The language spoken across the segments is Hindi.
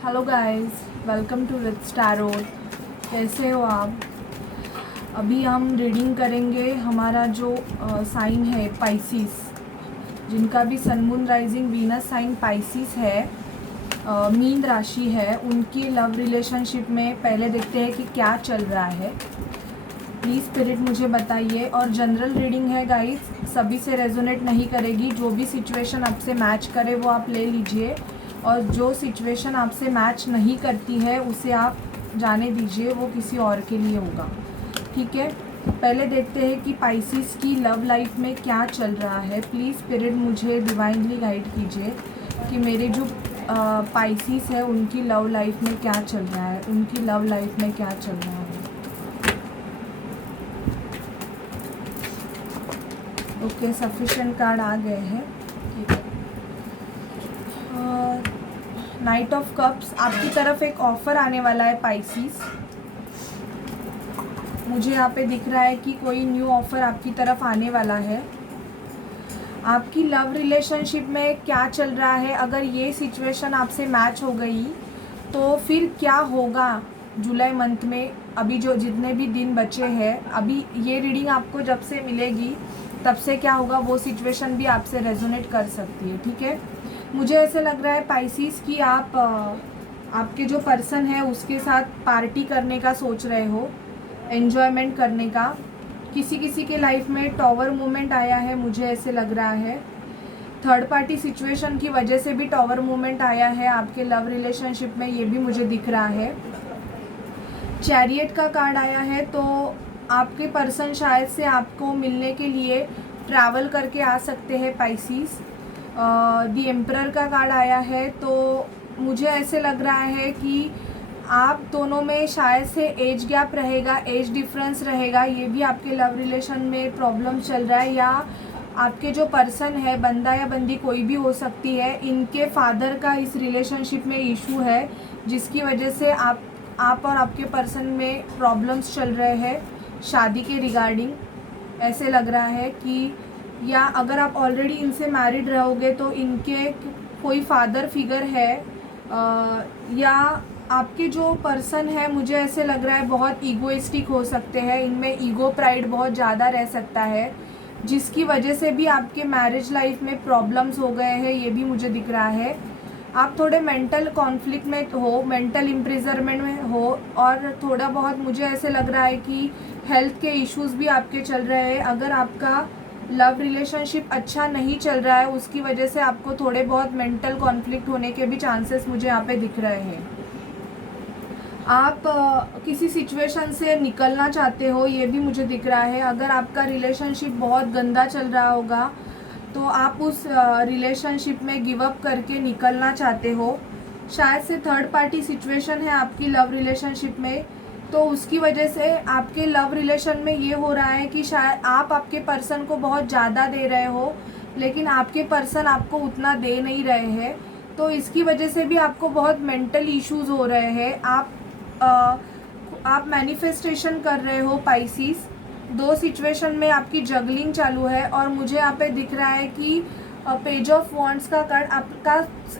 Hello guys, welcome to Rich Tarot. कैसे हो आप? अभी हम रीडिंग करेंगे हमारा जो साइन है पाइसिस, जिनका भी sun moon rising Venus sign Pisces है, मीन राशि है, उनकी लव रिलेशनशिप में पहले देखते हैं कि क्या चल रहा है। प्लीज़ स्पिरिट मुझे बताइए। और जनरल रीडिंग है गाइस, सभी से रेजोनेट नहीं करेगी। जो भी सिचुएशन आपसे मैच करे वो आप ले लीजिए, और जो सिचुएशन आपसे मैच नहीं करती है उसे आप जाने दीजिए, वो किसी और के लिए होगा। ठीक है, पहले देखते हैं कि पाइसिस की लव लाइफ में क्या चल रहा है। प्लीज़ स्पिरिट मुझे डिवाइनली गाइड कीजिए कि मेरे जो पाइसिस है उनकी लव लाइफ में क्या चल रहा है, उनकी लव लाइफ में क्या चल रहा है। ओके, सफिशिएंट कार्ड आ गए हैं। ठीक है, नाइट ऑफ कप्स, आपकी तरफ एक ऑफर आने वाला है पाइसिस। मुझे यहाँ पे दिख रहा है कि कोई न्यू ऑफर आपकी तरफ आने वाला है। आपकी लव रिलेशनशिप में क्या चल रहा है, अगर ये सिचुएशन आपसे मैच हो गई तो फिर क्या होगा जुलाई मंथ में। अभी जो जितने भी दिन बचे हैं, अभी ये रीडिंग आपको जब से मिलेगी तब से क्या होगा वो सिचुएशन भी आपसे रेजोनेट कर सकती है। ठीक है, मुझे ऐसे लग रहा है पाइसिस कि आप आपके जो पर्सन है उसके साथ पार्टी करने का सोच रहे हो, एन्जॉयमेंट करने का। किसी किसी के लाइफ में टॉवर मूवमेंट आया है, मुझे ऐसे लग रहा है। थर्ड पार्टी सिचुएशन की वजह से भी टॉवर मूवमेंट आया है आपके लव रिलेशनशिप में, ये भी मुझे दिख रहा है। चैरियट का कार्ड आया है, तो आपके पर्सन शायद से आपको मिलने के लिए ट्रैवल करके आ सकते हैं पाइसिस। द एम्परर का कार्ड आया है, तो मुझे ऐसे लग रहा है कि आप दोनों में शायद से एज गैप रहेगा, एज डिफरेंस रहेगा। ये भी आपके लव रिलेशन में प्रॉब्लम चल रहा है, या आपके जो पर्सन है, बंदा या बंदी कोई भी हो सकती है, इनके फादर का इस रिलेशनशिप में इशू है, जिसकी वजह से आप और आपके पर्सन में प्रॉब्लम्स चल रहे हैं शादी के रिगार्डिंग। ऐसे लग रहा है कि, या अगर आप ऑलरेडी इनसे मैरिड रहोगे तो इनके कोई फादर फिगर है, या आपके जो पर्सन है, मुझे ऐसे लग रहा है बहुत ईगोइस्टिक हो सकते हैं, इनमें ईगो प्राइड बहुत ज़्यादा रह सकता है, जिसकी वजह से भी आपके मैरिज लाइफ में प्रॉब्लम्स हो गए हैं, ये भी मुझे दिख रहा है। आप थोड़े मेंटल कॉन्फ्लिक्ट में हो, मेंटल इम्प्रिजरमेंट में हो, और थोड़ा बहुत मुझे ऐसे लग रहा है कि हेल्थ के इश्यूज़ भी आपके चल रहे हैं। अगर आपका लव रिलेशनशिप अच्छा नहीं चल रहा है, उसकी वजह से आपको थोड़े बहुत मेंटल कॉन्फ्लिक्ट होने के भी चांसेस मुझे यहाँ पे दिख रहे हैं। आप किसी सिचुएशन से निकलना चाहते हो, ये भी मुझे दिख रहा है। अगर आपका रिलेशनशिप बहुत गंदा चल रहा होगा तो आप उस रिलेशनशिप में गिव अप करके निकलना चाहते हो। शायद से थर्ड पार्टी सिचुएशन है आपकी लव रिलेशनशिप में, तो उसकी वजह से आपके लव रिलेशन में ये हो रहा है कि शायद आप आपके पर्सन को बहुत ज़्यादा दे रहे हो, लेकिन आपके पर्सन आपको उतना दे नहीं रहे हैं। तो इसकी वजह से भी आपको बहुत मेंटल इश्यूज़ हो रहे हैं। आप मैनिफेस्टेशन कर रहे हो पाइसिस। दो सिचुएशन में आपकी जगलिंग चालू है, और मुझे यहाँ पे दिख रहा है कि पेज ऑफ वॉन्ड्स का कार्ड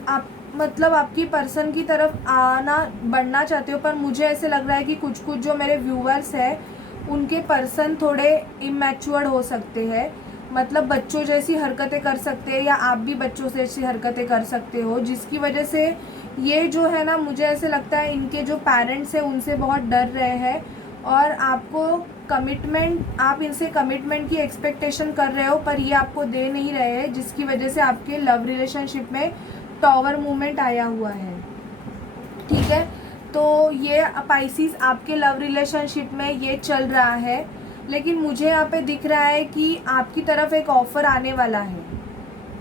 आप मतलब आपकी पर्सन की तरफ आना बढ़ना चाहते हो, पर मुझे ऐसे लग रहा है कि कुछ जो मेरे व्यूअर्स हैं उनके पर्सन थोड़े इमैच्योर्ड हो सकते हैं, मतलब बच्चों जैसी हरकतें कर सकते हैं, या आप भी बच्चों जैसी हरकतें कर सकते हो, जिसकी वजह से ये जो है ना, मुझे ऐसे लगता है इनके जो पेरेंट्स हैं उनसे बहुत डर रहे हैं, और आपको कमिटमेंट, आप इनसे कमिटमेंट की एक्सपेक्टेशन कर रहे हो, पर ये आपको दे नहीं रहे हैं, जिसकी वजह से आपके लव रिलेशनशिप में टॉवर मूवमेंट आया हुआ है। ठीक है, तो ये पाइसिस आपके लव रिलेशनशिप में ये चल रहा है, लेकिन मुझे यहाँ पे दिख रहा है कि आपकी तरफ एक ऑफ़र आने वाला है।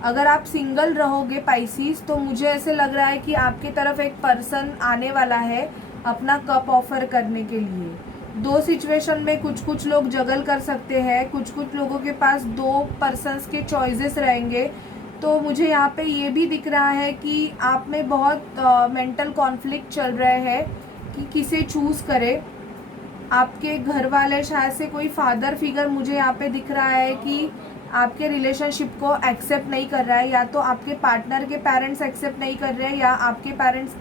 अगर आप सिंगल रहोगे पाइसिस, तो मुझे ऐसे लग रहा है कि आपकी तरफ एक पर्सन आने वाला है अपना कप ऑफ़र करने के लिए। दो सिचुएशन में कुछ लोग जगल कर सकते हैं, कुछ लोगों के पास दो पर्सन्स के चॉइसेस रहेंगे। तो मुझे यहाँ पे ये भी दिख रहा है कि आप में बहुत मेंटल कॉन्फ्लिक्ट चल रहे हैं कि किसे चूज़ करें। आपके घर वाले, शायद से कोई फादर फिगर मुझे यहाँ पे दिख रहा है कि आपके रिलेशनशिप को एक्सेप्ट नहीं कर रहा है, या तो आपके पार्टनर के पेरेंट्स एक्सेप्ट नहीं कर रहे हैं या आपके पेरेंट्स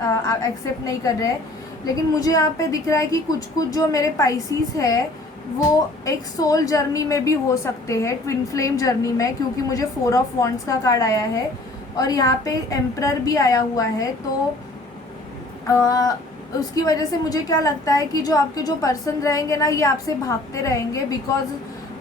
एक्सेप्ट नहीं कर रहे हैं। लेकिन मुझे यहाँ पे दिख रहा है कि कुछ कुछ जो मेरे पाइसीस है वो एक सोल जर्नी में भी हो सकते हैं, ट्विन फ्लेम जर्नी में, क्योंकि मुझे 4 ऑफ वॉन्ड्स का कार्ड आया है और यहाँ पे एम्परर भी आया हुआ है। तो उसकी वजह से मुझे क्या लगता है कि जो आपके जो पर्सन रहेंगे ना, ये आपसे भागते रहेंगे, बिकॉज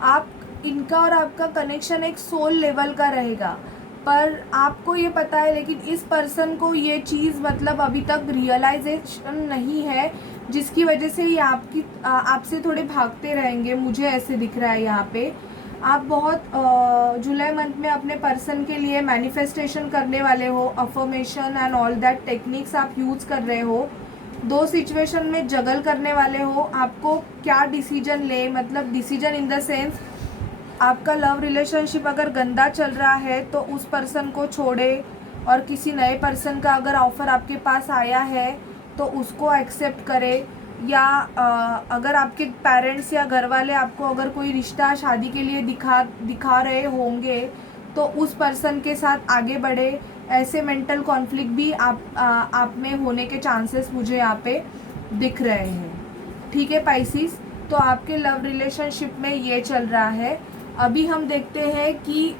आप इनका और आपका कनेक्शन एक सोल लेवल का रहेगा। पर आपको ये पता है, लेकिन इस पर्सन को ये चीज़ मतलब अभी तक रियलाइजेशन नहीं है, जिसकी वजह से ये आपसे थोड़े भागते रहेंगे। मुझे ऐसे दिख रहा है यहाँ पे। आप बहुत जुलाई मंथ में अपने पर्सन के लिए मैनिफेस्टेशन करने वाले हो, affirmation and all that techniques आप यूज़ कर रहे हो। 2 सिचुएशन में जगल करने वाले हो। आपको क्या डिसीजन ले, मतलब डिसीजन इन द सेंस आपका लव रिलेशनशिप अगर गंदा चल रहा है तो उस पर्सन को छोड़े, और किसी नए पर्सन का अगर ऑफ़र आपके पास आया है तो उसको एक्सेप्ट करे, या अगर आपके पेरेंट्स या घर वाले आपको अगर कोई रिश्ता शादी के लिए दिखा रहे होंगे तो उस पर्सन के साथ आगे बढ़े। ऐसे मेंटल कॉन्फ्लिक्ट भी आप में होने के चांसेस मुझे यहाँ पे दिख रहे हैं। ठीक है पाइसिस, तो आपके लव रिलेशनशिप में ये चल रहा है। अभी हम देखते हैं कि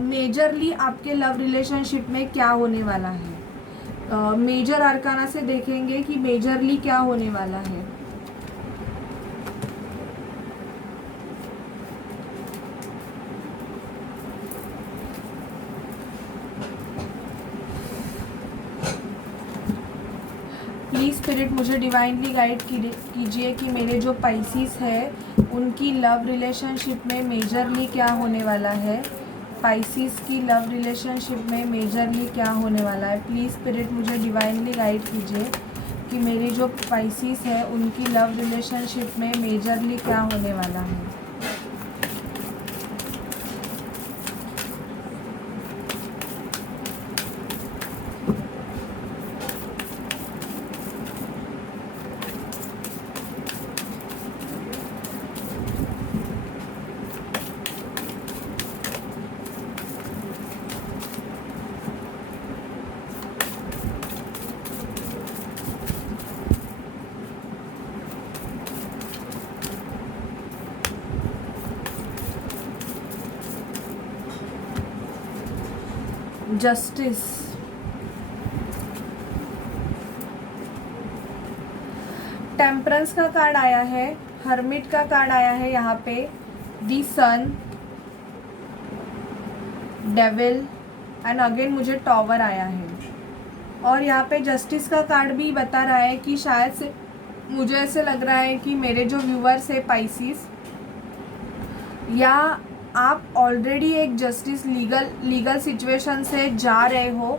मेजरली आपके लव रिलेशनशिप में क्या होने वाला है। मेजर आर्काना से देखेंगे कि मेजरली क्या होने वाला है। प्लीज़ स्पिरिट मुझे डिवाइनली गाइड कीजिए कि मेरे जो पाइसीस है उनकी लव रिलेशनशिप में मेजरली क्या होने वाला है। पाइसीस की लव रिलेशनशिप में मेजरली क्या होने वाला है। प्लीज़ स्पिरिट मुझे डिवाइनली गाइड कीजिए कि मेरी जो पाइसीस है उनकी लव रिलेशनशिप में मेजरली क्या होने वाला है। जस्टिस, टेम्परेंस का कार्ड आया है, हर्मिट का कार्ड आया है यहाँ पे, दी सन, डेविल एंड अगेन मुझे टॉवर आया है। और यहाँ पे जस्टिस का कार्ड भी बता रहा है कि शायद से मुझे ऐसे लग रहा है कि मेरे जो व्यूअर्स है पाइसीस, या आप ऑलरेडी एक जस्टिस लीगल सिचुएशन से जा रहे हो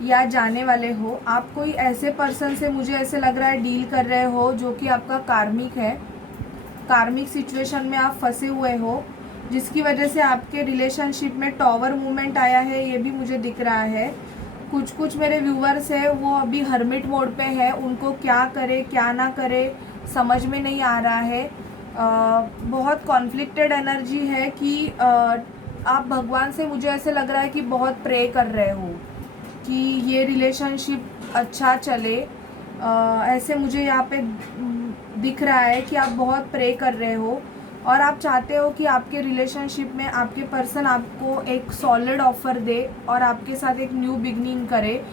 या जाने वाले हो। आप कोई ऐसे पर्सन से मुझे ऐसे लग रहा है डील कर रहे हो जो कि आपका कार्मिक है। कार्मिक सिचुएशन में आप फंसे हुए हो, जिसकी वजह से आपके रिलेशनशिप में टॉवर मूवमेंट आया है, ये भी मुझे दिख रहा है। कुछ मेरे व्यूअर्स है वो अभी हर्मिट मोड पे है, उनको क्या करे क्या ना करे समझ में नहीं आ रहा है। बहुत कॉन्फ्लिक्टेड एनर्जी है कि आप भगवान से मुझे ऐसे लग रहा है कि बहुत प्रे कर रहे हो कि ये रिलेशनशिप अच्छा चले। ऐसे मुझे यहाँ पे दिख रहा है कि आप बहुत प्रे कर रहे हो और आप चाहते हो कि आपके रिलेशनशिप में आपके पर्सन आपको एक सॉलिड ऑफ़र दे और आपके साथ एक न्यू बिगनिंग करे।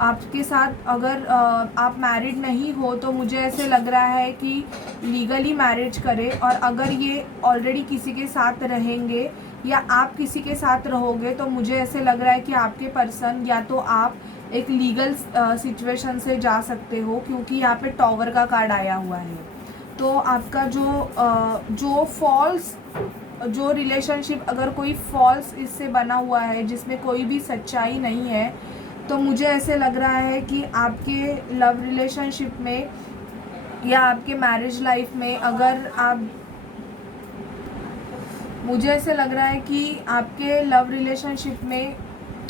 आपके साथ अगर आप मैरिड नहीं हो तो मुझे ऐसे लग रहा है कि लीगली मैरिज करे, और अगर ये ऑलरेडी किसी के साथ रहेंगे या आप किसी के साथ रहोगे तो मुझे ऐसे लग रहा है कि आपके पर्सन या तो आप एक लीगल सिचुएशन से जा सकते हो, क्योंकि यहाँ पे टॉवर का कार्ड आया हुआ है। तो आपका जो फॉल्स जो रिलेशनशिप अगर कोई फॉल्स इससे बना हुआ है जिसमें कोई भी सच्चाई नहीं है, तो मुझे ऐसे लग रहा है कि आपके लव रिलेशनशिप में या आपके मैरिज लाइफ में अगर आप, मुझे ऐसे लग रहा है कि आपके लव रिलेशनशिप में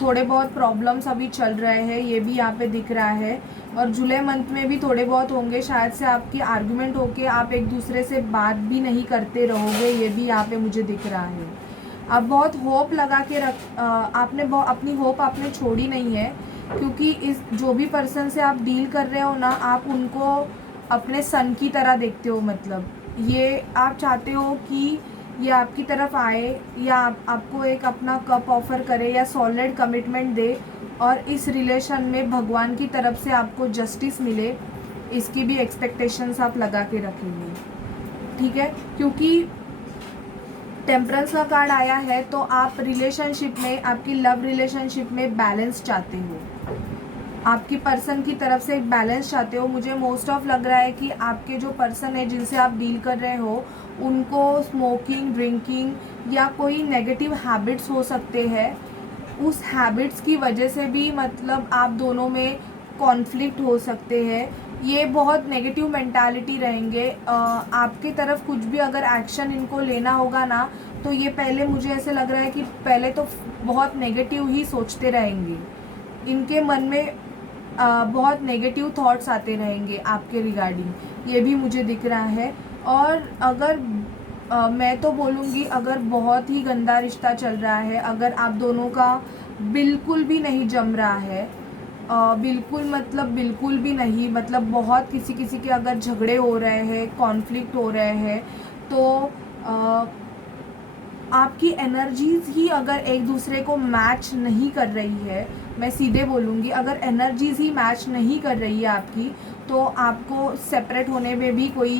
थोड़े बहुत प्रॉब्लम्स अभी चल रहे हैं, ये भी यहाँ पे दिख रहा है। और जुलाई मंथ में भी थोड़े बहुत होंगे, शायद से आपकी आर्गुमेंट होके आप एक दूसरे से बात भी नहीं करते रहोगे, ये भी यहाँ पे मुझे दिख रहा है। आप बहुत होप लगा के आपने अपनी होप आपने छोड़ी नहीं है, क्योंकि इस जो भी पर्सन से आप डील कर रहे हो ना, आप उनको अपने सन की तरह देखते हो। मतलब ये आप चाहते हो कि ये आपकी तरफ आए या आपको एक अपना कप ऑफ़र करे या सॉलिड कमिटमेंट दे, और इस रिलेशन में भगवान की तरफ से आपको जस्टिस मिले, इसकी भी एक्सपेक्टेशंस आप लगा के रखेंगे। ठीक है, क्योंकि टेम्परेंस का कार्ड आया है, तो आप रिलेशनशिप में, आपकी लव रिलेशनशिप में बैलेंस चाहते हो, आपकी पर्सन की तरफ से एक बैलेंस चाहते हो। मुझे मोस्ट ऑफ लग रहा है कि आपके जो पर्सन है जिनसे आप डील कर रहे हो, उनको स्मोकिंग, ड्रिंकिंग या कोई नेगेटिव हैबिट्स हो सकते हैं। उस हैबिट्स की वजह से भी मतलब आप दोनों में कॉन्फ्लिक्ट हो सकते हैं। ये बहुत नेगेटिव मेंटालिटी रहेंगे। आपके तरफ कुछ भी अगर एक्शन इनको लेना होगा ना, तो ये पहले मुझे ऐसे लग रहा है कि पहले तो बहुत नेगेटिव ही सोचते रहेंगे। इनके मन में बहुत नेगेटिव थॉट्स आते रहेंगे आपके रिगार्डिंग, ये भी मुझे दिख रहा है। और अगर मैं तो बोलूँगी, अगर बहुत ही गंदा रिश्ता चल रहा है, अगर आप दोनों का बिल्कुल भी नहीं जम रहा है, बिल्कुल भी नहीं, मतलब बहुत किसी किसी के अगर झगड़े हो रहे हैं, कॉन्फ्लिक्ट हो रहे हैं, तो आपकी एनर्जीज़ ही अगर एक दूसरे को मैच नहीं कर रही है, मैं सीधे बोलूँगी, अगर एनर्जीज़ ही मैच नहीं कर रही है आपकी, तो आपको सेपरेट होने में भी कोई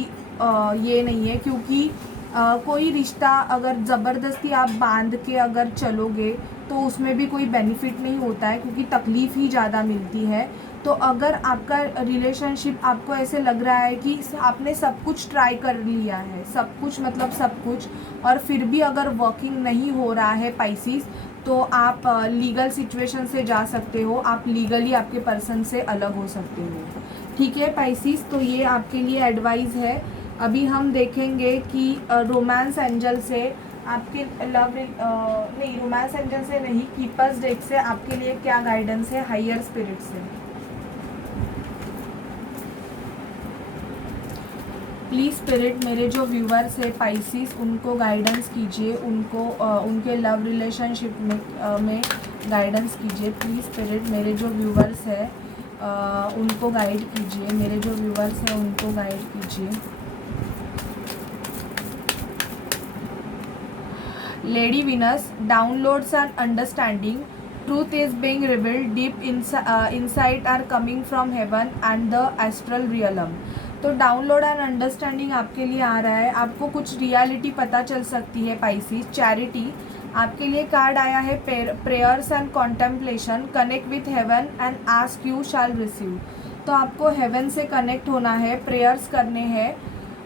ये नहीं है। क्योंकि कोई रिश्ता अगर ज़बरदस्ती आप बांध के अगर चलोगे, तो उसमें भी कोई बेनिफिट नहीं होता है, क्योंकि तकलीफ़ ही ज़्यादा मिलती है। तो अगर आपका रिलेशनशिप, आपको ऐसे लग रहा है कि आपने सब कुछ ट्राई कर लिया है, सब कुछ मतलब सब कुछ, और फिर भी अगर वर्किंग नहीं हो रहा है पाइसिस, तो आप लीगल सिचुएशन से जा सकते हो, आप लीगली आपके पर्सन से अलग हो सकते हो। ठीक है पाइसिस, तो ये आपके लिए एडवाइस है। अभी हम देखेंगे कि रोमांस एंजल से आपके नहीं, रोमांस एंजल से नहीं, कीपर्स डेक से आपके लिए क्या गाइडेंस है हायर स्पिरिट से। प्लीज़ स्पिरिट, मेरे जो व्यूवर्स है पाइसिस, उनको गाइडेंस कीजिए, उनको उनके लव रिलेशनशिप में गाइडेंस कीजिए। प्लीज़ स्पिरिट, मेरे जो व्यूवर्स है उनको गाइड कीजिए, मेरे जो व्यूवर्स हैं उनको गाइड कीजिए। Lady Venus, downloads and understanding, truth is being revealed, deep insight are coming from heaven and the astral realm। तो डाउनलोड एंड अंडरस्टैंडिंग आपके लिए आ रहा है, आपको कुछ रियलिटी पता चल सकती है पाइसिस। चैरिटी, आपके लिए कार्ड आया है prayers and contemplation, connect with heaven and ask you shall receive. तो आपको हेवन से कनेक्ट होना है, प्रेयर्स करने हैं,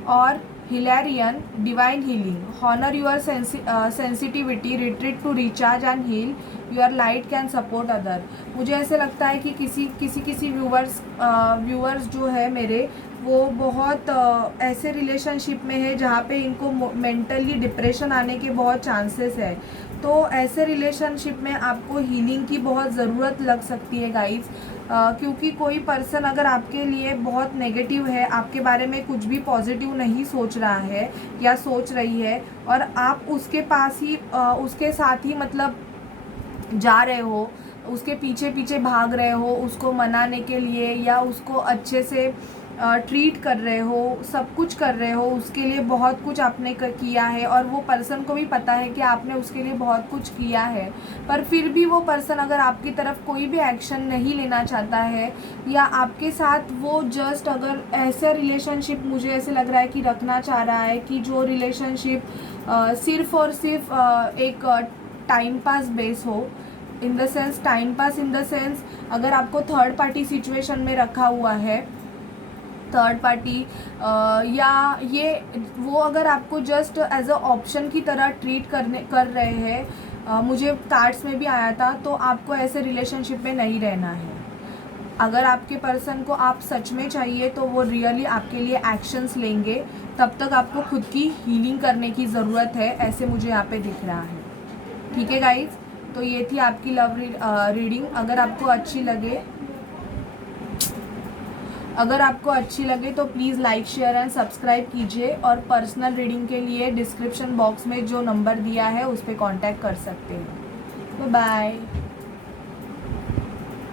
और Hilarion, divine healing, honour your sensitivity, retreat to recharge and heal, your light can support other. मुझे ऐसे लगता है कि किसी व्यूअर्स जो है मेरे, वो बहुत ऐसे रिलेशनशिप में है जहाँ पे इनको मेंटली डिप्रेशन आने के बहुत चांसेस है। तो ऐसे रिलेशनशिप में आपको हीलिंग की बहुत ज़रूरत लग सकती है गाइस, क्योंकि कोई पर्सन अगर आपके लिए बहुत नेगेटिव है, आपके बारे में कुछ भी पॉजिटिव नहीं सोच रहा है या सोच रही है, और आप उसके पास ही उसके साथ ही मतलब जा रहे हो, उसके पीछे पीछे भाग रहे हो उसको मनाने के लिए, या उसको अच्छे से ट्रीट कर रहे हो, सब कुछ कर रहे हो, उसके लिए बहुत कुछ आपने किया है, और वो पर्सन को भी पता है कि आपने उसके लिए बहुत कुछ किया है, पर फिर भी वो पर्सन अगर आपकी तरफ कोई भी एक्शन नहीं लेना चाहता है, या आपके साथ वो जस्ट अगर ऐसा रिलेशनशिप मुझे ऐसे लग रहा है कि रखना चाह रहा है, कि जो रिलेशनशिप सिर्फ़ और सिर्फ एक टाइम पास बेस हो, in the sense time pass in the sense अगर आपको थर्ड पार्टी सिचुएशन में रखा हुआ है, थर्ड पार्टी या ये वो अगर आपको जस्ट एज अ ऑप्शन की तरह ट्रीट कर रहे हैं, मुझे कार्ड्स में भी आया था, तो आपको ऐसे रिलेशनशिप में नहीं रहना है। अगर आपके पर्सन को आप सच में चाहिए, तो वो रियली आपके लिए एक्शंस लेंगे, तब तक आपको खुद की हीलिंग करने की ज़रूरत है, ऐसे मुझे यहाँ पे दिख रहा है। ठीक है गाइज, तो ये थी आपकी लव रीडिंग। अगर आपको अच्छी लगे अगर आपको अच्छी लगे तो please like share and subscribe कीजिए, और पर्सनल रीडिंग के लिए डिस्क्रिप्शन बॉक्स में जो नंबर दिया है उस पर कॉन्टैक्ट कर सकते हैं। Bye bye.